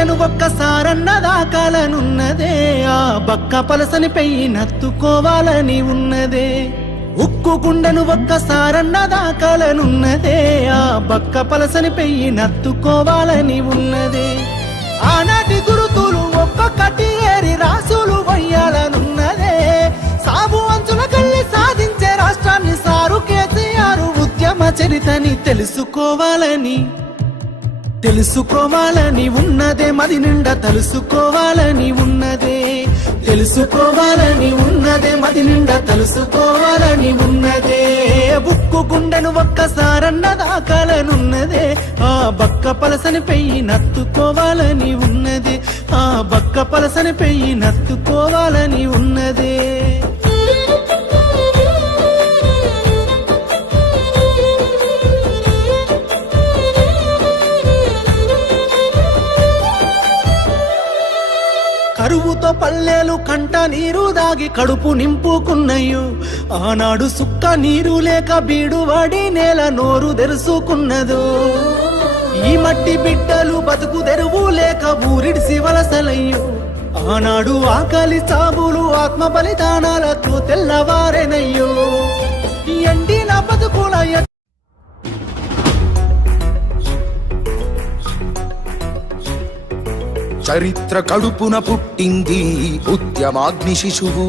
గుండెను ఒక్కసారన్న దాకాలనున్నదే, ఆ బక్క పలసని పెయ్యి నత్తుకోవాలని ఉన్నదే. ఉక్కు గుండెను ఒక్కసారన్న దాకాలనున్నదే, ఆ బక్క పలసని పెయ్యి నత్తుకోవాలని ఉన్నదే. ఆనాటి గురుతులు ఒక్కొక్కటి ఏరి రాసులు వయ్యాలనున్నదే. సాగు అంచుల కళ్ళి సాధించే రాష్ట్రాన్ని సారు కేసీఆర్ ఉద్యమ చరితని తెలుసుకోవాలని ఉన్నదే. మది నిండా తెలుసుకోవాలని ఉన్నదే, తెలుసుకోవాలని ఉన్నదే. మది నిండా తెలుసుకోవాలని ఉన్నదే. బుక్కు గుండెను ఒక్కసారన్న దాకాలనున్నదే, ఆ బక్క పలసని పెయ్యి నత్తుకోవాలని ఉన్నదే, ఆ బక్క పలసని పెయ్యి నత్తుకోవాలని ఉన్నదే. కరువుతో పల్లెలు కంట నీరు దాగి కడుపు నింపుకున్నయ్యో. ఆనాడు సుక్క నీరు లేక బీడువాడి నేల నోరు తెరుసుకున్నదో. ఈ మట్టి బిడ్డలు బతుకు తెరువు లేక ఊరిడిసి వలసలయ్యో. ఆనాడు ఆకలి చావులు ఆత్మ బలిదానాలతో తెల్లవారెనయ్యో. ఎండిన బతుకుల చరిత్ర కడుపున పుట్టింది ఉద్యమాగ్ని శిశువు,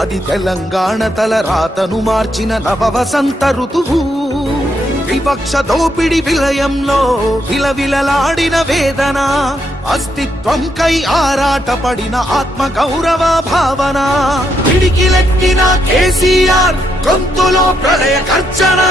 అది తెలంగాణ తల రాతను మార్చిన నవవసంత ఋతువు. వివక్ష దోపిడి విలయంలో విలవిలలాడిన వేదన, అస్తిత్వం కై ఆరాటపడిన ఆత్మ గౌరవ భావన. పిడికిలెత్తిన కేసీఆర్ గొంతులో ప్రళయ గర్జన.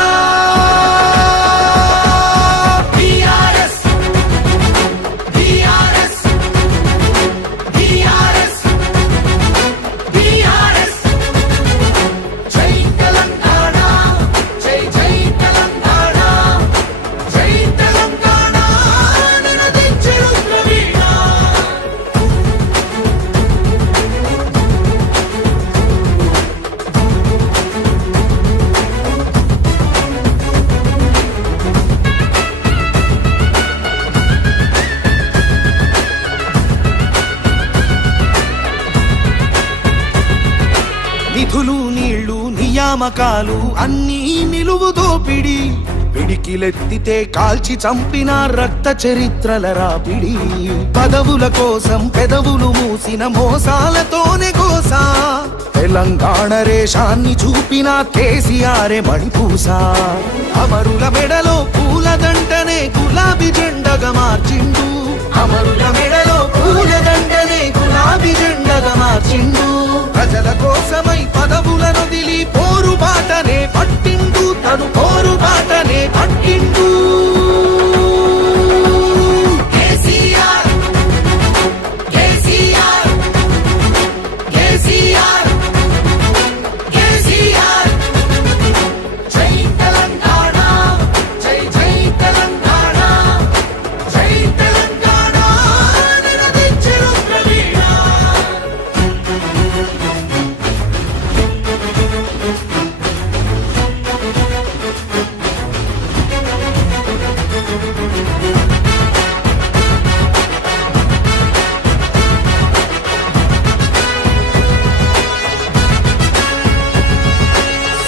నిధులు నీళ్లు నియామకాలు అన్నీ నిలువు దోపిడి. పిడికిలెత్తితే కాల్చి చంపిన రక్త చరిత్రల రాపిడి. పదవుల కోసం పెదవులు మూసిన మోసాలతోనే కోసా. తెలంగాణ రేషాన్ని చూపిన కేసీఆరే మణిపూసా. అమరుల మెడలో పూలదండనే గులాబీ జెండగా మార్చిండు. అమరుల మెడలో పూలదండనే గులాబీ జెండగా మార్చిండు. ప్రజల కోసమై పదవులను దిలి పోరు బాటనే పట్టిండు. తను పోరు బాటనే పట్టిండు. కేసీఆర్ కేసీఆర్ కేసీఆర్ కేసీఆర్. జై తెలంగాణ జై జై తెలంగాణ జై తెలంగాణ నినదించెను ప్రవీణ.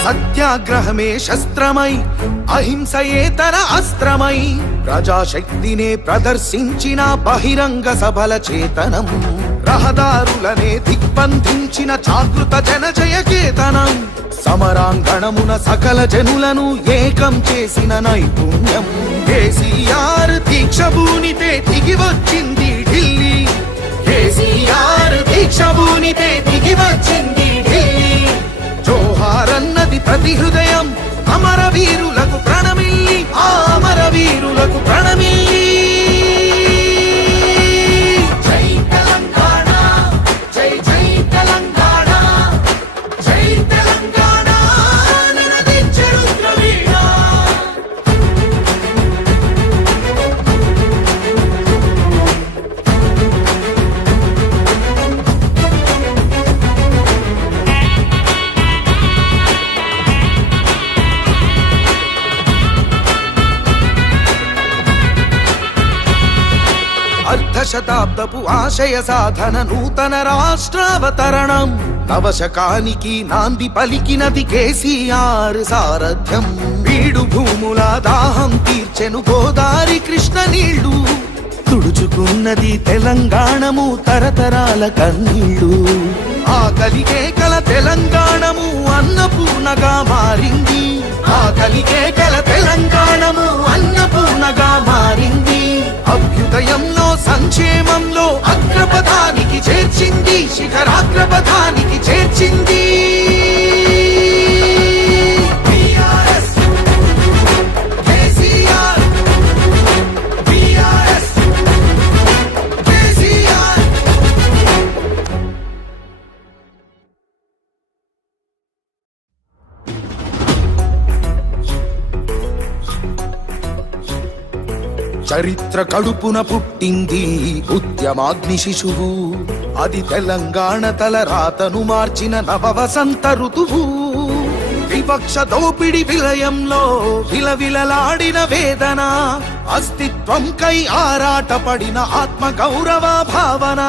సత్యాగ్రహమే శస్త్రమై అహింసయేతర అస్త్రమై ప్రజాశక్తినే ప్రదర్శించిన బహిరంగ సభల చేతనం. రహదారులనే దిగ్బంధించిన జాగృత జనజయ కేతనం. సమరాంగణమున సకల జనులను ఏకం చేసిన నైపుణ్యం. కేసీఆర్ దీక్ష భూనితే దిగి వచ్చింది ఢిల్లీ. కేసీఆర్ దీక్ష భూనితే దిగి వచ్చింది ఢిల్లీ. జోహారన్నది ప్రతి హృదయం అమరవీరులకు ప్రణమిల్లి. ఆ అమరవీరులకు ప్రణమిల్లి. జై తెలంగాణ జై జై తెలంగాణ జై తెలంగాణ నినదించెను ప్రవీణ. శతాబ్దపు ఆశయ సాధన నూతన రాష్ట్రావతరణం నవశకానికి నాంది పలికినది కేసీఆర్ సారథ్యం బీడు భూముల దాహం తీర్చెను గోదారి కృష్ణ నీళ్లు తుడుచుకున్నది తెలంగాణము తరతరాల కన్నీళ్లు ఆకలికే కల తెలంగాణము అన్నపూర్ణగా మారింది ఆకలికే కల తెలంగాణము అన్నపూర్ణగా మారింది అభ్యుదయంలో సంక్షేమంలో అగ్రపథానికి చేర్చింది శిఖరాగ్రపథానికి చేర్చింది BRS, KCR, BRS, KCR. చరిత్ర కడుపున పుట్టింది ఉద్యమాగ్ని శిశువు అది తెలంగాణ తల రాతను మార్చిన నవవసంత ఋతువు వివక్ష దోపిడి విలయంలో విలవిలలాడిన వేదన అస్తిత్వం కై ఆరాటపడిన ఆత్మ గౌరవ భావన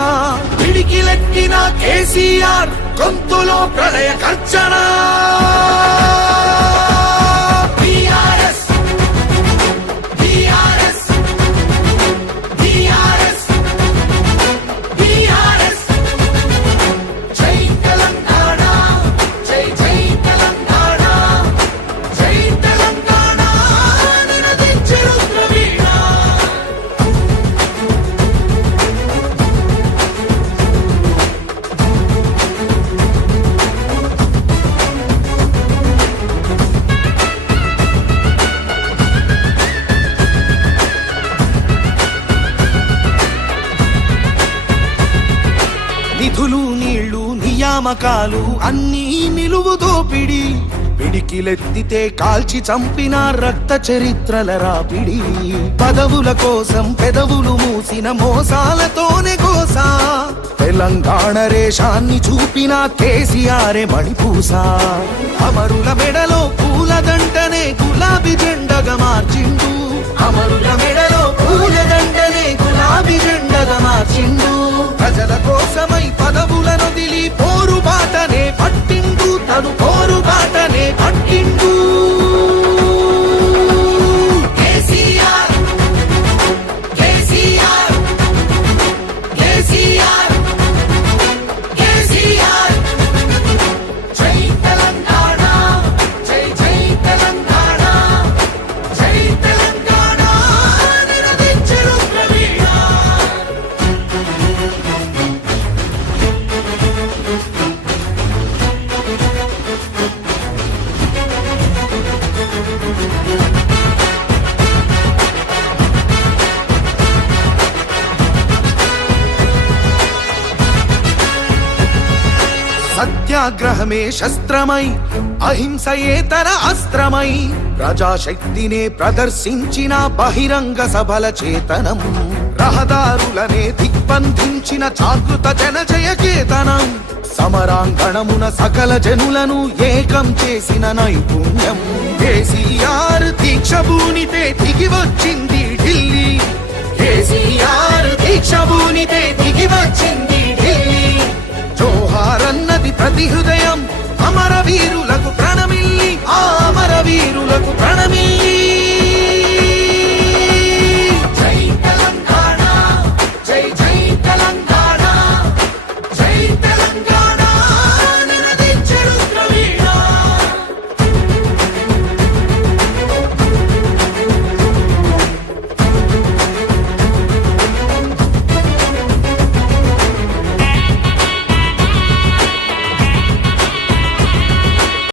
పిడికిలెక్కిన కేసీఆర్ గొంతులో ప్రళయ గర్జన BRS, BRS, BRS, BRS. జై తెలంగాణ, జై జై తెలంగాణ, జై తెలంగాణ నినదించే రుద్రవీణ. నిధులు నీళ్లు నియామకాలు అన్నీ నిలువు దోపిడి పిడికిలెత్తితే కాల్చి చంపిన రక్త చరిత్రల రాపిడి పదవుల కోసం పెదవులు మూసిన మోసాలతోనే గోసా తెలంగాణ రేషాన్ని చూపిన కేసీఆరే మణిపూసా అమరుల మెడలో పూలదండనే గులాబీ జెండగా మార్చిండు అమరుల మెడలో పూలదండనే గులాబీ జెండగా మార్చిండు ప్రజల కోసమై పదవులను దిలి పోరు బాటనే పట్టిండు తను పోరు బాటనే పట్టిండు కేసీఆర్, కేసీఆర్, కేసీఆర్, కేసీఆర్. జై తెలంగాణ, జై జై తెలంగాణ, జై తెలంగాణ నినదించే రుద్రవీణ. సత్యాగ్రహమే శస్త్రమై అహింసయే తన అస్త్రమై ప్రజాశక్తినే ప్రదర్శించిన బహిరంగ సభల చేతనం రహదారులనే దిగ్బంధించిన జాగృత జనజయ కేతనం సమరాంగణమున సకల జనులను ఏకం చేసిన నైపుణ్యం కేసీఆర్ దీక్షభూనితే దిగి వచ్చింది ఢిల్లీ కేసీఆర్ దీక్షభూనితే దిగి వచ్చింది ఢిల్లీ జోహార్ అన్నది ప్రతి హృదయ